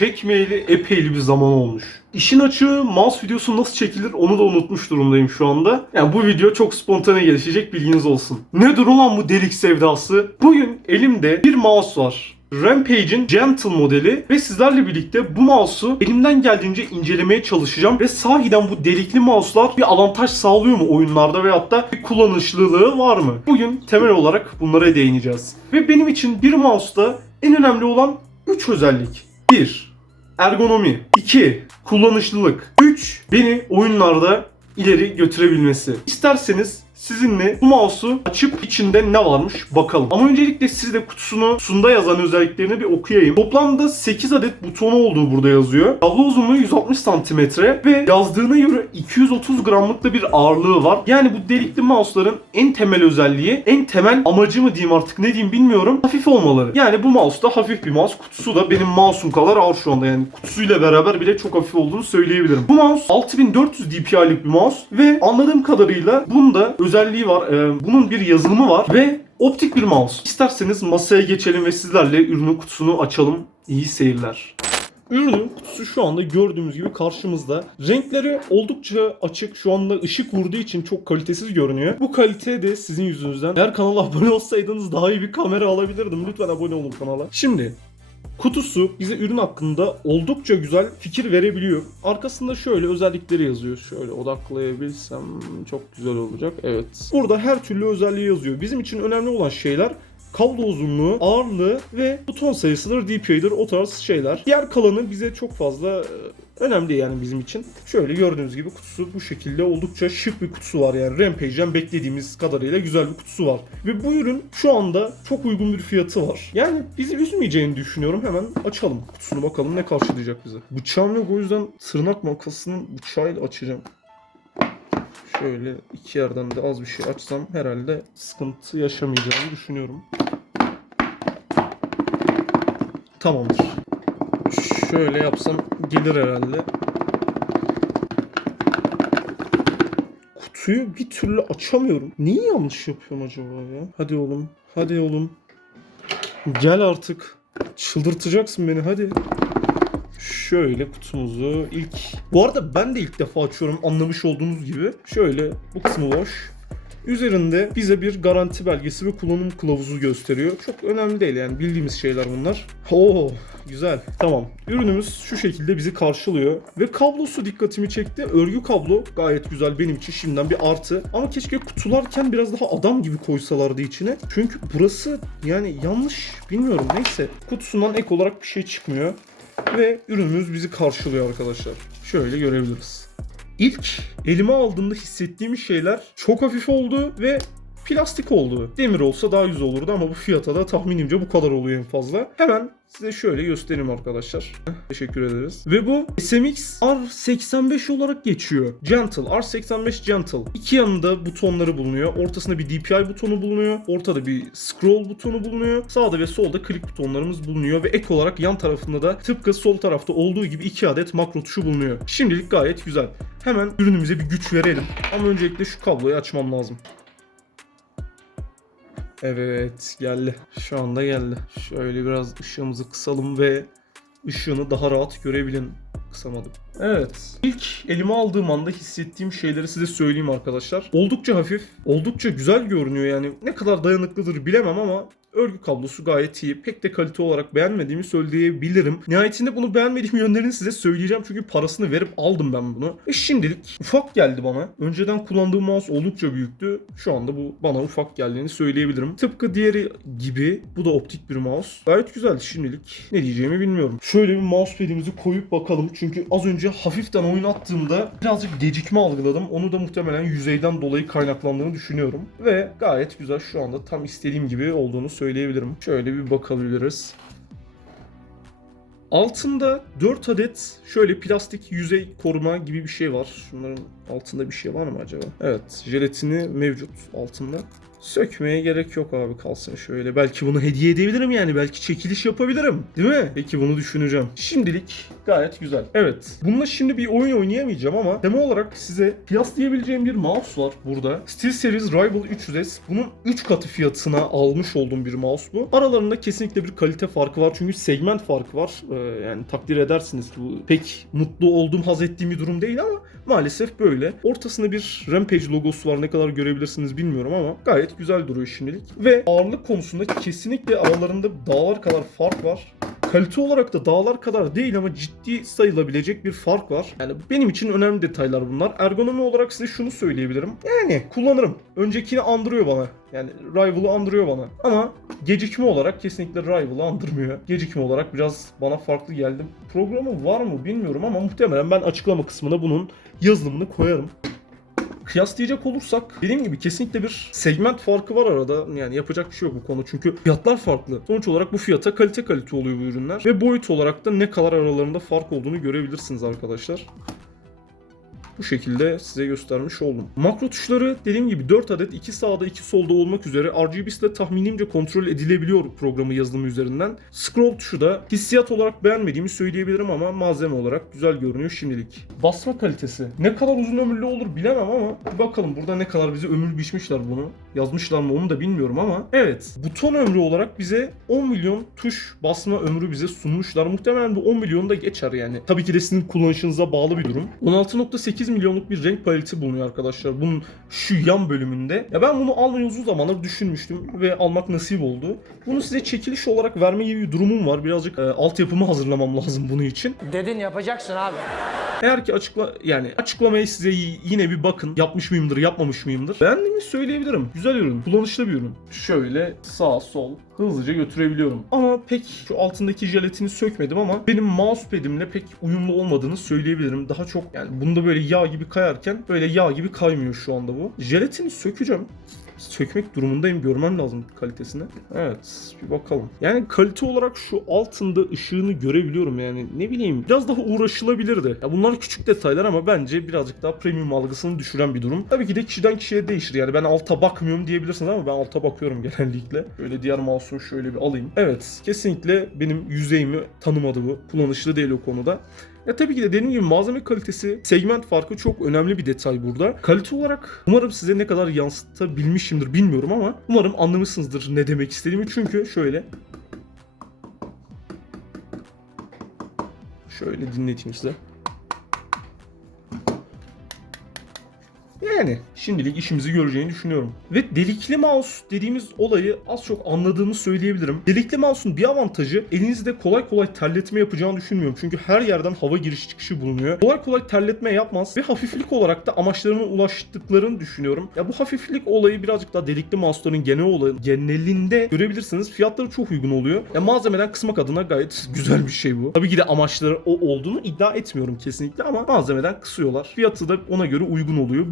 Çekmeyeli epeyli bir zaman olmuş. İşin açığı mouse videosu nasıl çekilir onu da unutmuş durumdayım şu anda. Yani bu video çok spontane gelişecek bilginiz olsun. Nedir ulan bu delik sevdası? Bugün elimde bir mouse var. Rampage'in Gentle modeli ve sizlerle birlikte bu mouse'u elimden geldiğince incelemeye çalışacağım ve sahiden bu delikli mouse'lar bir avantaj sağlıyor mu oyunlarda veyahut da bir kullanışlılığı var mı? Bugün temel olarak bunlara değineceğiz. Ve benim için bir mouse'da en önemli olan 3 özellik. 1. Ergonomi 2. Kullanışlılık 3. Beni oyunlarda ileri götürebilmesi. İsterseniz sizinle bu mouse'u açıp içinde ne varmış bakalım. Ama öncelikle size kutusunu sunda yazan özelliklerini bir okuyayım. Toplamda 8 adet butonu olduğu burada yazıyor. Kablo uzunluğu 160 cm ve yazdığına göre 230 gramlık da bir ağırlığı var. Yani bu delikli mouse'ların en temel özelliği, en temel amacı mı diyeyim artık ne diyeyim bilmiyorum. Hafif olmaları. Yani bu mouse da hafif bir mouse. Kutusu da benim mouse'um kadar ağır şu anda. Yani kutusuyla beraber bile çok hafif olduğunu söyleyebilirim. Bu mouse 6400 dpi'lik bir mouse ve anladığım kadarıyla bunda özelliği var. Ee, bunun bir yazılımı var ve optik bir mouse. İsterseniz masaya geçelim ve sizlerle ürünün kutusunu açalım. İyi seyirler. Ürünün kutusu şu anda gördüğümüz gibi karşımızda. Renkleri oldukça açık. Şu anda ışık vurduğu için çok kalitesiz görünüyor. Bu kalite de sizin yüzünüzden. Eğer kanala abone olsaydınız daha iyi bir kamera alabilirdim. Lütfen abone olun kanala. Şimdi Kutusu bize ürün hakkında oldukça güzel fikir verebiliyor. Arkasında şöyle özellikleri yazıyor. Şöyle odaklayabilsem çok güzel olacak. Evet. Burada her türlü özelliği yazıyor. Bizim için önemli olan şeyler kablo uzunluğu, ağırlığı ve buton sayısıdır, DPI'dir o tarz şeyler. Diğer kalanı bize çok fazla önemli yani bizim için. Şöyle gördüğünüz gibi kutusu bu şekilde oldukça şık bir kutusu var yani Rampage'den beklediğimiz kadarıyla güzel bir kutusu var. Ve bu ürün şu anda çok uygun bir fiyatı var. Yani bizi üzmeyeceğini düşünüyorum. Hemen açalım kutusunu bakalım ne karşılayacak bize. Bıçağım yok o yüzden tırnak makasının bıçağıyla açacağım. Şöyle iki yerden de az bir şey açsam herhalde sıkıntı yaşamayacağımı düşünüyorum. Tamamdır. Şöyle yapsam gelir herhalde. Kutuyu bir türlü açamıyorum. Niye yanlış yapıyorum acaba ya? Hadi oğlum. Hadi oğlum. Gel artık. Çıldırtacaksın beni hadi. Şöyle kutumuzu ilk... Bu arada ben de ilk defa açıyorum anlamış olduğunuz gibi. Şöyle bu kısmı boş. Üzerinde bize bir garanti belgesi ve kullanım kılavuzu gösteriyor. Çok önemli değil yani bildiğimiz şeyler bunlar. Oo güzel. Tamam. Ürünümüz şu şekilde bizi karşılıyor. Ve kablosu dikkatimi çekti. Örgü kablo gayet güzel benim için şimdiden bir artı. Ama keşke kutularken biraz daha adam gibi koysalardı içine. Çünkü burası yani yanlış bilmiyorum neyse. Kutusundan ek olarak bir şey çıkmıyor. Ve ürünümüz bizi karşılıyor arkadaşlar. Şöyle görebiliriz. İlk elime aldığımda hissettiğim şeyler çok hafif oldu ve plastik oldu. Demir olsa daha güzel olurdu ama bu fiyata da tahminimce bu kadar oluyor en fazla. Hemen size şöyle göstereyim arkadaşlar. Teşekkür ederiz. Ve bu SMX R85 olarak geçiyor. Gentle, R85 Gentle. İki yanında butonları bulunuyor. Ortasında bir DPI butonu bulunuyor. Ortada bir scroll butonu bulunuyor. Sağda ve solda klik butonlarımız bulunuyor ve ek olarak yan tarafında da tıpkı sol tarafta olduğu gibi iki adet makro tuşu bulunuyor. Şimdilik gayet güzel. Hemen ürünümüze bir güç verelim. Ama öncelikle şu kabloyu açmam lazım. Evet geldi. Şu anda geldi. Şöyle biraz ışığımızı kısalım ve ışığını daha rahat görebilin. Kısamadım. Evet. İlk elime aldığım anda hissettiğim şeyleri size söyleyeyim arkadaşlar. Oldukça hafif, oldukça güzel görünüyor yani. Ne kadar dayanıklıdır bilemem ama örgü kablosu gayet iyi. Pek de kalite olarak beğenmediğimi söyleyebilirim. Nihayetinde bunu beğenmediğim yönlerini size söyleyeceğim çünkü parasını verip aldım ben bunu. Ve şimdilik ufak geldi bana. Önceden kullandığım mouse oldukça büyüktü. Şu anda bu bana ufak geldiğini söyleyebilirim. Tıpkı diğeri gibi bu da optik bir mouse. Gayet güzel şimdilik. Ne diyeceğimi bilmiyorum. Şöyle bir mousepad'imizi koyup bakalım. Çünkü az önce hafiften oyun attığımda birazcık gecikme algıladım. Onu da muhtemelen yüzeyden dolayı kaynaklandığını düşünüyorum. Ve gayet güzel şu anda tam istediğim gibi olduğunu söyleyebilirim. Şöyle bir bakabiliriz. Altında 4 adet şöyle plastik yüzey koruma gibi bir şey var. Şunların altında bir şey var mı acaba? Evet, jelatini mevcut altında. Sökmeye gerek yok abi kalsın şöyle. Belki bunu hediye edebilirim yani. Belki çekiliş yapabilirim. Değil mi? Peki bunu düşüneceğim. Şimdilik gayet güzel. Evet. Bununla şimdi bir oyun oynayamayacağım ama tema olarak size kıyaslayabileceğim bir mouse var burada. SteelSeries Rival 300S. Bunun 3 katı fiyatına almış olduğum bir mouse bu. Aralarında kesinlikle bir kalite farkı var. Çünkü segment farkı var. Ee, yani takdir edersiniz. Bu pek mutlu olduğum, haz ettiğim bir durum değil ama maalesef böyle. Ortasında bir Rampage logosu var. Ne kadar görebilirsiniz bilmiyorum ama gayet güzel duruyor şimdilik. Ve ağırlık konusunda kesinlikle aralarında dağlar kadar fark var. Kalite olarak da dağlar kadar değil ama ciddi sayılabilecek bir fark var. Yani benim için önemli detaylar bunlar. Ergonomi olarak size şunu söyleyebilirim. Yani kullanırım. Öncekini andırıyor bana. Yani Rival'ı andırıyor bana. Ama gecikme olarak kesinlikle Rival'ı andırmıyor. Gecikme olarak biraz bana farklı geldi. Programı var mı bilmiyorum ama muhtemelen ben açıklama kısmına bunun yazılımını koyarım. Kıyaslayacak olursak dediğim gibi kesinlikle bir segment farkı var arada. Yani yapacak bir şey yok bu konu. Çünkü fiyatlar farklı. Sonuç olarak bu fiyata kalite kalite oluyor bu ürünler. Ve boyut olarak da ne kadar aralarında fark olduğunu görebilirsiniz arkadaşlar. Bu şekilde size göstermiş oldum. Makro tuşları dediğim gibi 4 adet 2 sağda 2 solda olmak üzere RGB'si de tahminimce kontrol edilebiliyor programı yazılımı üzerinden. Scroll tuşu da hissiyat olarak beğenmediğimi söyleyebilirim ama malzeme olarak güzel görünüyor şimdilik. Basma kalitesi. Ne kadar uzun ömürlü olur bilemem ama bir bakalım burada ne kadar bize ömür biçmişler bunu. Yazmışlar mı onu da bilmiyorum ama evet buton ömrü olarak bize 10 milyon tuş basma ömrü bize sunmuşlar. Muhtemelen bu 10 milyonu da geçer yani. Tabii ki de sizin kullanışınıza bağlı bir durum. 16.8 milyonluk bir renk paleti bulunuyor arkadaşlar. Bunun şu yan bölümünde. Ya ben bunu almayı uzun zamandır düşünmüştüm ve almak nasip oldu. Bunu size çekiliş olarak verme gibi bir durumum var. Birazcık e, altyapımı hazırlamam lazım bunun için. Dedin yapacaksın abi. Eğer ki açıkla yani açıklamaya size yine bir bakın. Yapmış mıyımdır, yapmamış mıyımdır? Beğendiğimi söyleyebilirim. Güzel ürün, kullanışlı bir ürün. Şöyle sağ sol hızlıca götürebiliyorum. Ama pek şu altındaki jelatini sökmedim ama benim mousepad'imle pek uyumlu olmadığını söyleyebilirim. Daha çok yani bunda böyle yağ gibi kayarken böyle yağ gibi kaymıyor şu anda bu. Jelatini sökeceğim sökmek durumundayım. Görmem lazım kalitesini. Evet bir bakalım. Yani kalite olarak şu altında ışığını görebiliyorum yani ne bileyim biraz daha uğraşılabilirdi. Ya bunlar küçük detaylar ama bence birazcık daha premium algısını düşüren bir durum. Tabii ki de kişiden kişiye değişir yani ben alta bakmıyorum diyebilirsiniz ama ben alta bakıyorum genellikle. Böyle diğer mouse'umu şöyle bir alayım. Evet kesinlikle benim yüzeyimi tanımadı bu. Kullanışlı değil o konuda. Ya tabii ki de dediğim gibi malzeme kalitesi, segment farkı çok önemli bir detay burada. Kalite olarak umarım size ne kadar yansıtabilmişimdir bilmiyorum ama umarım anlamışsınızdır ne demek istediğimi. Çünkü şöyle Şöyle dinleteyim size. Yani şimdilik işimizi göreceğini düşünüyorum. Ve delikli mouse dediğimiz olayı az çok anladığımı söyleyebilirim. Delikli mouse'un bir avantajı elinizde kolay kolay terletme yapacağını düşünmüyorum. Çünkü her yerden hava giriş çıkışı bulunuyor. Kolay kolay terletme yapmaz ve hafiflik olarak da amaçlarına ulaştıklarını düşünüyorum. Ya bu hafiflik olayı birazcık daha delikli mouse'ların genel olayı, genelinde görebilirsiniz. Fiyatları çok uygun oluyor. Ya malzemeden kısmak adına gayet güzel bir şey bu. Tabii ki de amaçları o olduğunu iddia etmiyorum kesinlikle ama malzemeden kısıyorlar. Fiyatı da ona göre uygun oluyor.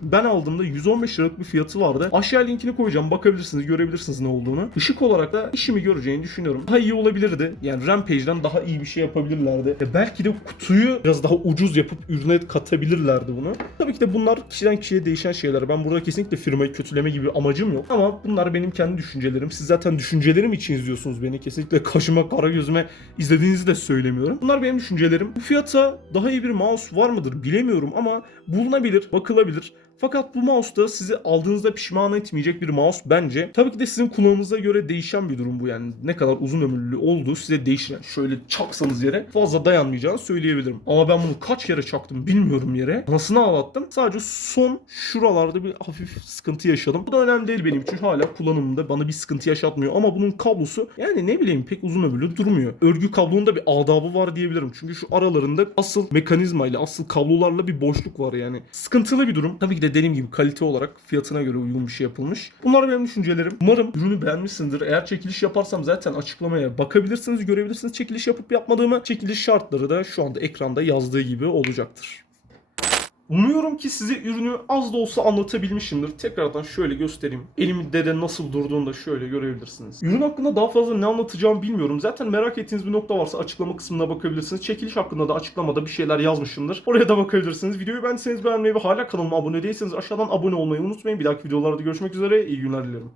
Ben aldığımda 115 liralık bir fiyatı vardı. Aşağı linkini koyacağım. Bakabilirsiniz, görebilirsiniz ne olduğunu. Işık olarak da işimi göreceğini düşünüyorum. Daha iyi olabilirdi. Yani Rampage'den daha iyi bir şey yapabilirlerdi. Ya belki de kutuyu biraz daha ucuz yapıp ürüne katabilirlerdi bunu. Tabii ki de bunlar kişiden kişiye değişen şeyler. Ben burada kesinlikle firmayı kötüleme gibi amacım yok. Ama bunlar benim kendi düşüncelerim. Siz zaten düşüncelerim için izliyorsunuz beni. Kesinlikle kaşıma kara gözüme izlediğinizi de söylemiyorum. Bunlar benim düşüncelerim. Bu fiyata daha iyi bir mouse var mıdır bilemiyorum ama bulunabilir, bakılabilir. Fakat bu mouse da sizi aldığınızda pişman etmeyecek bir mouse bence. Tabii ki de sizin kullanımınıza göre değişen bir durum bu yani. Ne kadar uzun ömürlü olduğu size değişen. Şöyle çaksanız yere fazla dayanmayacağını söyleyebilirim. Ama ben bunu kaç yere çaktım bilmiyorum yere. Anasını ağlattım. Sadece son şuralarda bir hafif sıkıntı yaşadım. Bu da önemli değil benim için. Hala kullanımında bana bir sıkıntı yaşatmıyor. Ama bunun kablosu yani ne bileyim pek uzun ömürlü durmuyor. Örgü kablonun da bir adabı var diyebilirim. Çünkü şu aralarında asıl mekanizmayla, asıl kablolarla bir boşluk var yani. Sıkıntılı bir durum. Tabii ki de dediğim gibi kalite olarak fiyatına göre uygun bir şey yapılmış. Bunlar benim düşüncelerim. Umarım ürünü beğenmişsindir. Eğer çekiliş yaparsam zaten açıklamaya bakabilirsiniz, görebilirsiniz. Çekiliş yapıp yapmadığımı, çekiliş şartları da şu anda ekranda yazdığı gibi olacaktır. Umuyorum ki size ürünü az da olsa anlatabilmişimdir. Tekrardan şöyle göstereyim. Elimde de nasıl durduğunu da şöyle görebilirsiniz. Ürün hakkında daha fazla ne anlatacağımı bilmiyorum. Zaten merak ettiğiniz bir nokta varsa açıklama kısmına bakabilirsiniz. Çekiliş hakkında da açıklamada bir şeyler yazmışımdır. Oraya da bakabilirsiniz. Videoyu beğendiyseniz beğenmeyi ve hala kanalıma abone değilseniz aşağıdan abone olmayı unutmayın. Bir dahaki videolarda görüşmek üzere. İyi günler dilerim.